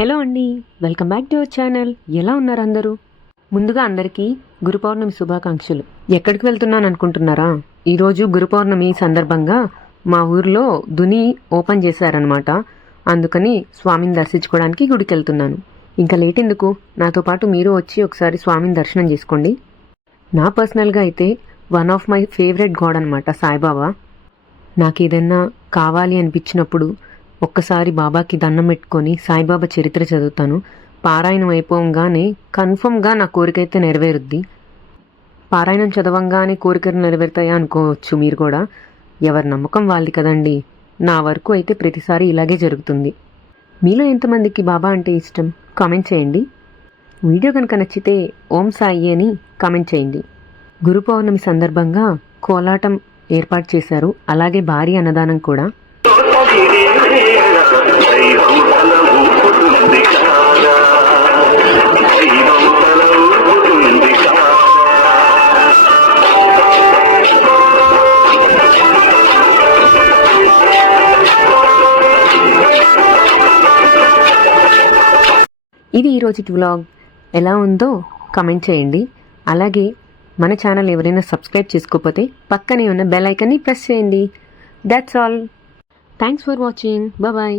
Hello అండి welcome back to our channel. ఎలా ఉన్నారు అందరూ? ముందుగా అందరికీ గురు పౌర్ణమి శుభాకాంక్షలు. ఎక్కడికి వెళ్తున్నాను అనుకుంటున్నారా? ఈరోజు గురు పౌర్ణమి సందర్భంగా మా ఊర్లో దుని ఓపెన్ చేశారనమాట అందుకని స్వామిని దర్శించుకోవడానికి గుడికి వెళ్తున్నాను. ఇంకా లేట్ ఎందుకు? నాతో పాటు మీరు వచ్చి ఒకసారి స్వామిని దర్శనం చేసుకోండి. నా పర్సనల్గా అయితే one of my favourite god అనమాట సాయిబాబా. నాకు ఏదన్నా కావాలి అనిపించినప్పుడు ఒక్కసారి బాబాకి దండం పెట్టుకొని సాయిబాబా చరిత్ర చదువుతాను. పారాయణం అయిపోగానే కన్ఫర్మ్గా నా కోరికైతే నెరవేరుద్ది. పారాయణం చదవంగానే కోరికలు నెరవేరుతాయా అనుకోవచ్చు మీరు కూడా. ఎవరి నమ్మకం వాళ్ళది కదండి. నా వరకు అయితే ప్రతిసారి ఇలాగే జరుగుతుంది. మీలో ఎంతమందికి బాబా అంటే ఇష్టం? కామెంట్ చేయండి. వీడియో కనుక నచ్చితే ఓం సాయి అని కామెంట్ చేయండి. గురు పౌర్ణమి సందర్భంగా కోలాటం ఏర్పాటు చేశారు. అలాగే భారీ అన్నదానం కూడా. ఇది ఈరోజు వ్లాగ్. ఎలా ఉందో కమెంట్ చేయండి. అలాగే మన ఛానల్ ఎవరైనా సబ్స్క్రైబ్ చేసుకోకపోతే పక్కనే ఉన్న బెల్ ఐకన్ని ప్రెస్ చేయండి. That's all thanks for watching bye